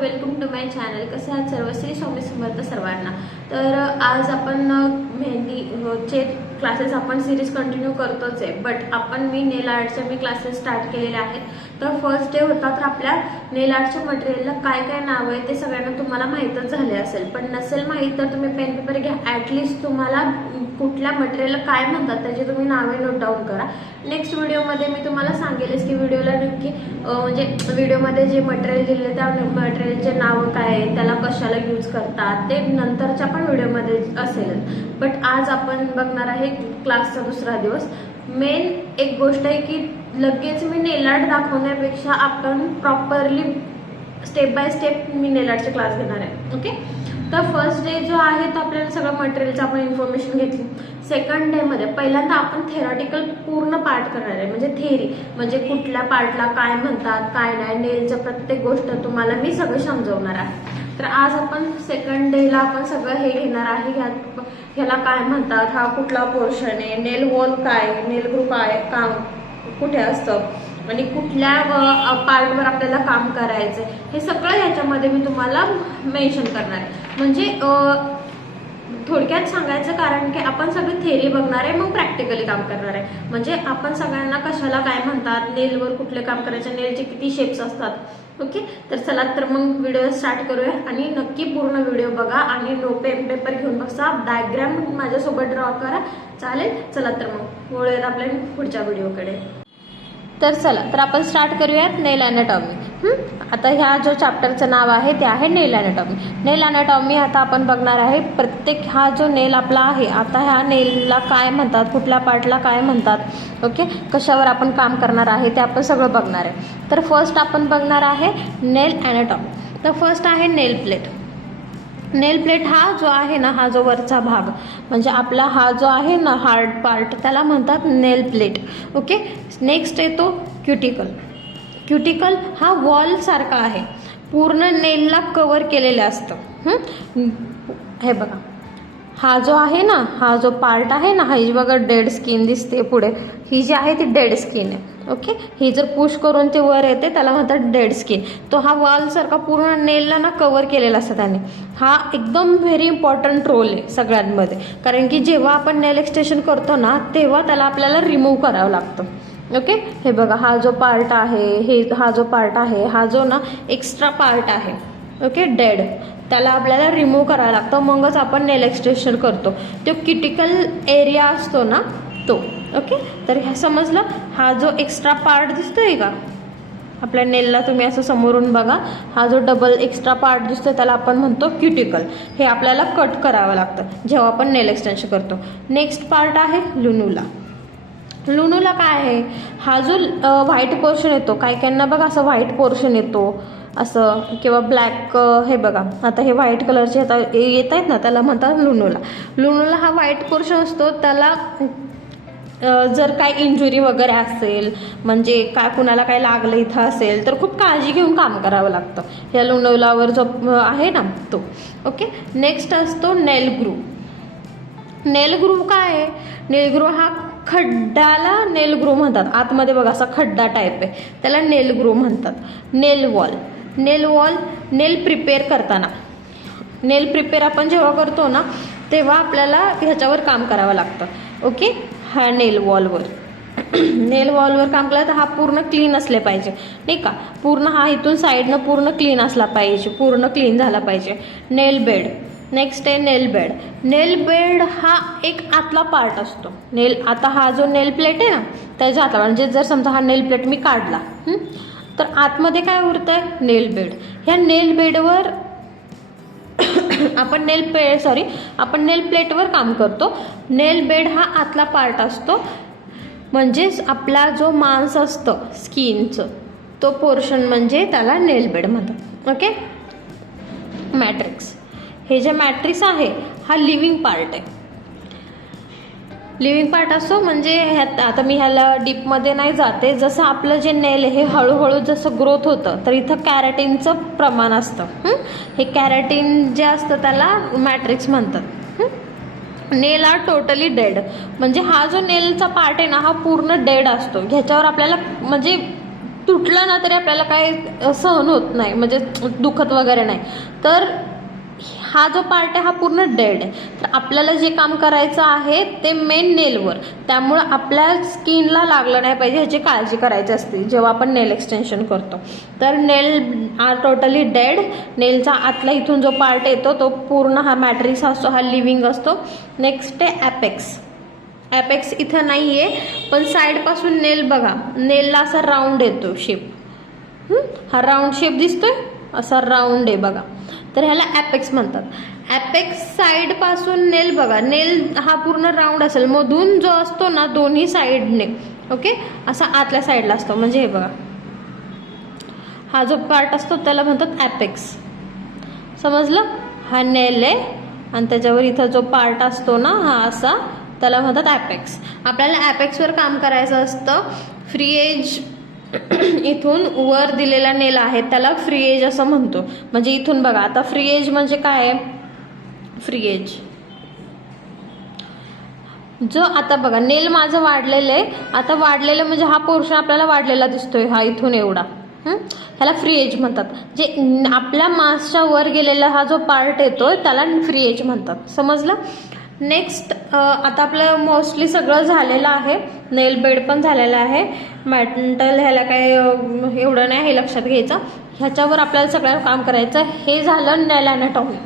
Welcome to my channel कसं आहात सर्व? श्री स्वामी समर्थ सर्वांना. तर आज आपण मेहंदीचे क्लासेस आपण सिरीज कंटिन्यू करतोच आहे. बट आपण मी नेल आर्टचे मी क्लासेस स्टार्ट केलेले आहेत. तर फर्स्ट डे होता तर आपल्या नेल आर्टच्या मटेरियलला काय काय नाव आहे ते सगळ्यांना तुम्हाला माहीतच झाले असेल. पण नसेल माहीत तर तुम्ही पेन पेपर घ्या. ॲटलिस्ट तुम्हाला कुठल्या मटेरियलला काय म्हणतात त्याची तुम्ही नावे नोट डाऊन करा. नेक्स्ट व्हिडिओमध्ये मी तुम्हाला सांगेलच की व्हिडिओला नक्की म्हणजे व्हिडिओमध्ये जे मटेरियल दिले त्या मटेरियलचे नावं काय आहे त्याला कशाला यूज करतात ते नंतरच्या पण व्हिडिओमध्ये असेलच. बट आज आपण बघणार आहे क्लासचा दुसरा दिवस. मेन एक गोष्ट आहे की लगेच मी नेलाट दाखवण्यापेक्षा आपण प्रॉपरली स्टेप बाय स्टेप मी नेलाटचे क्लास घेणार आहे ओके तर फर्स्ट डे जो आहे तो आपल्याला सगळं मटेरियलचं आपण इन्फॉर्मेशन घेतली. सेकंड डेमध्ये पहिल्यांदा आपण थेरॉटिकल पूर्ण पार्ट करणार आहे म्हणजे थेरी म्हणजे कुठल्या पार्टला काय म्हणतात काय नाही नेलचं प्रत्येक गोष्ट तुम्हाला मी सगळं समजवणार आहे. तर आज आपण सेकंड डेला आपण सगळं हे घेणार आहे ह्यात ह्याला काय म्हणतात हा कुठला पोर्शन आहे नेल वॉल काय नेल ग्रुप आहे काम कुठे असतं? आणि कुठल्या पार्टवर आपल्याला काम करायचं हे सगळं ह्याच्यामध्ये मी तुम्हाला मेन्शन करणार आहे. म्हणजे थोडक्यात सांगायचं कारण की आपण सगळी थेरी बघणार आहे मग प्रॅक्टिकली काम करणार आहे. म्हणजे आपण सगळ्यांना कशाला काय म्हणतात? नेलवर कुठले काम करायचे? नेलचे किती शेप्स असतात? ओके? तर चला तर मग व्हिडिओ स्टार्ट करूया. आणि नक्की पूर्ण व्हिडिओ बघा. आणि नो पेन पेपर घेऊन बसा. डायग्राम माझ्यासोबत ड्रॉ करा. चालेल? चला तर मग वळूयात आपल्या पुढच्या व्हिडिओकडे तर चला तर आपण स्टार्ट करूयात नेल अनाटॉमी आता ह्या जो चॅप्टरचं नाव आहे ते आहे नेल अॅनाटॉमी नेल अॅनाटॉमी आता आपण बघणार आहे प्रत्येक हा जो नेल आपला आहे आता ह्या नेलला काय म्हणतात कुठल्या पार्टला काय म्हणतात ओके कशावर आपण काम करणार आहे ते आपण सगळं बघणार आहे. तर फर्स्ट आपण बघणार आहे नेल अॅनाटॉमी तर फर्स्ट आहे नेल प्लेट नेल प्लेट हा जो आहे ना हा जो वरचा भाग म्हणजे आपला हा जो आहे ना हार्ड पार्ट त्याला म्हणतात नेल प्लेट ओके नेक्स्ट येतो क्युटिकल क्युटिकल हा वॉलसारखा आहे. पूर्ण नेलला कवर केलेलं असतं. हे? बघा. हा जो आहे ना हा जो पार्ट आहे ना हा जी बघा डेड स्किन दिसते पुढे. ही जी आहे ती डेड स्किन आहे. ओके ही जर पुश करून ते वर येते त्याला म्हणतात डेड स्किन तो हा वॉलसारखा पूर्ण नेलला ना कवर केलेला असतं त्याने. हा एकदम व्हेरी इम्पॉर्टंट रोल आहे सगळ्यांमध्ये. कारण की जेव्हा आपण नेल एक्सटेशन करतो ना तेव्हा त्याला आपल्याला रिमूव्ह करावं लागतं. ओके हे बघा हा जो पार्ट आहे हे हा जो पार्ट आहे हा जो ना एक्स्ट्रा पार्ट आहे. ओके डेड त्याला आपल्याला रिमूव्ह करावं लागतं. मगच आपण नेल एक्सटेन्शन करतो. तो क्रिटिकल एरिया असतो ना तो. ओके तर ह्या समजलं? हा जो एक्स्ट्रा पार्ट दिसतोय का? आपल्या नेलला तुम्ही असं समोरून बघा. हा जो डबल एक्स्ट्रा पार्ट दिसतोय त्याला आपण म्हणतो क्युटिकल हे आपल्याला कट करावं लागतं जेव्हा आपण नेल एक्सटेन्शन करतो. नेक्स्ट पार्ट आहे लुनूला लुनूला काय आहे? हा जो व्हाईट पोर्शन येतो काही काहींना बघा असं व्हाईट पोर्शन येतो असं किंवा ब्लॅक हे बघा आता हे व्हाईट कलरचे आता येत आहेत ना त्याला म्हणतात लुनूला लुणूला हा व्हाईट पोर्शन असतो त्याला जर काय इंजुरी वगैरे असेल म्हणजे काय कुणाला काय लागलं इथं असेल तर खूप काळजी घेऊन काम करावं लागतं. या लुणवलावर जो आहे ना तो. ओके? नेक्स्ट असतो नेल ग्रू नेल ग्रू काय आहे? नेल ग्रू हा खड्डाला नेल ग्रो म्हणतात. आतमध्ये बघा असा खड्डा टाईप आहे. त्याला नेल ग्रो म्हणतात. Nail wall. Nail wall nail prepare करताना. नेल प्रिपेअर आपण जेव्हा करतो ना तेव्हा आपल्याला ह्याच्यावर काम करावं लागतं. ओके? हा नेल वॉलवर नेल वॉलवर काम केलं तर हा पूर्ण क्लीन असले पाहिजे. नाही का? पूर्ण हा इथून साईडनं पूर्ण क्लीन असला पाहिजे. पूर्ण क्लीन झाला पाहिजे. नेल बेड. नेक्स्ट आहे नेल बेड नेल बेड हा एक आतला पार्ट असतो. नेल आता हा जो नेल प्लेट आहे ना त्याच्या आतला म्हणजे जर समजा हा नेल प्लेट मी काढला तर आतमध्ये काय उरतं नेल बेड ह्या नेल बेडवर आपण नेल पे सॉरी आपण नेल प्लेटवर काम करतो. नेल बेड हा आतला पार्ट असतो. म्हणजेच आपला जो मांस असतं स्किनचं तो पोर्शन म्हणजे त्याला नेल बेड म्हणतात. ओके मॅट्रिक्स हे जे मॅट्रिक्स आहे हा लिव्हिंग पार्ट आहे. लिव्हिंग पार्ट असो म्हणजे ह्यात आता मी ह्याला डीपमध्ये नाही जाते जसं आपलं जे नेल हे हळूहळू जसं ग्रोथ होतं तर इथं कॅरेटिनचं प्रमाण असतं. हे? कॅरेटिन जे असतं त्याला मॅट्रिक्स म्हणतात. नेल आर टोटली डेड म्हणजे हा जो नेलचा पार्ट आहे ना हा पूर्ण डेड असतो. ह्याच्यावर आपल्याला म्हणजे तुटलं ना तरी आपल्याला काय सहन होत नाही म्हणजे दुखत वगैरे नाही. तर हा जो पार्ट आहे हा पूर्ण डेड आहे. तर आपल्याला जे काम करायचं आहे ते मेन नेलवर त्यामुळं आपल्या स्किनला लागलं नाही पाहिजे ह्याची काळजी करायची असते जेव्हा आपण नेल एक्सटेन्शन करतो. तर नेल आर टोटली डेड नेलचा आतला इथून जो पार्ट येतो तो पूर्ण हा मॅट्रिक्स असतो हा लिव्हिंग असतो. नेक्स्ट आहे ॲपेक्स ॲपेक्स इथं नाही आहे पण साईडपासून नेल बघा. नेलला असा राऊंड येतो शेप हा? राऊंड शेप दिसतोय? असा राऊंड आहे बघा. तर ह्याला ॲपेक्स म्हणतात. ॲपेक्स साईडपासून नेल बघा. नेल हा पूर्ण राऊंड असेल. मधून जो असतो ना दोन्ही साईडने ओके असा आतल्या साईडला असतो. म्हणजे हे बघा. हा जो पार्ट असतो त्याला म्हणतात ॲपेक्स समजलं? हा नेल आहे. आणि त्याच्यावर इथं जो पार्ट असतो ना हा असा त्याला म्हणतात ॲपेक्स आपल्याला ॲपेक्सवर काम करायचं असतं. फ्री एज इथून वर दिलेला नेल आहे त्याला फ्री एज असं म्हणतो. म्हणजे इथून बघा आता फ्री एज म्हणजे काय आहे? फ्री एज जो आता बघा नेल माझं वाढलेलं आहे. आता वाढलेलं म्हणजे हा पोर्शन आपल्याला वाढलेला दिसतोय हा इथून एवढा. त्याला ह्याला फ्री एज म्हणतात. जे आपल्या मासच्या वर गेलेला हा जो पार्ट येतोय त्याला फ्री एज म्हणतात. समजलं? नेक्स्ट आता आपलं मोस्टली सगळं झालेलं आहे. नेल बेड पण झालेलं आहे. मॅटल ह्याला काय एवढं नाही हे लक्षात घ्यायचं. ह्याच्यावर आपल्याला सगळं काम करायचं हे झालं नेल अनाटॉमी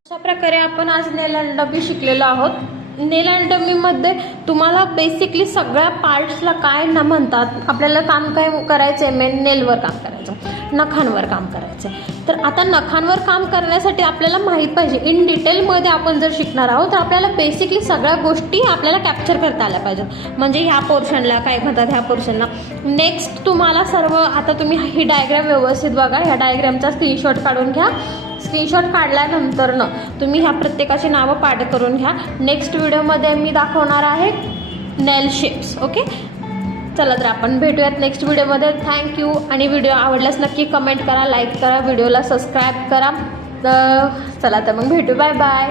अशा प्रकारे आपण आज नेल अनाटॉमी शिकलेलो आहोत. नेल अनाटॉमीमध्ये तुम्हाला बेसिकली सगळ्या पार्ट्सला काय न म्हणतात आपल्याला काम काय करायचं आहे मेन नेलवर काम करायचं. नखांवर काम करायचं आहे तर आता नखांवर काम करण्यासाठी आपल्याला माहीत पाहिजे. इन डिटेलमध्ये आपण जर शिकणार आहोत तर आपल्याला बेसिकली सगळ्या गोष्टी आपल्याला कॅप्चर करता आल्या पाहिजेत म्हणजे ह्या पोर्शनला काय म्हणतात ह्या पोर्शनला नेक्स्ट तुम्हाला सर्व आता तुम्ही ही डायग्रॅम व्यवस्थित बघा. ह्या डायग्रॅमचा स्क्रीनशॉट काढून घ्या. स्क्रीनशॉट काढल्यानंतरनं तुम्ही ह्या प्रत्येकाची नावं पाठ करून घ्या. नेक्स्ट व्हिडिओमध्ये मी दाखवणार आहे नेल शेप्स ओके चला तर आपण भेटूयात नेक्स्ट व्हिडिओमध्ये थँक्यू आणि व्हिडिओ आवडल्यास नक्की कमेंट करा लाईक करा व्हिडिओला सबस्क्राईब करा. तर चला तर मग भेटू. Bye bye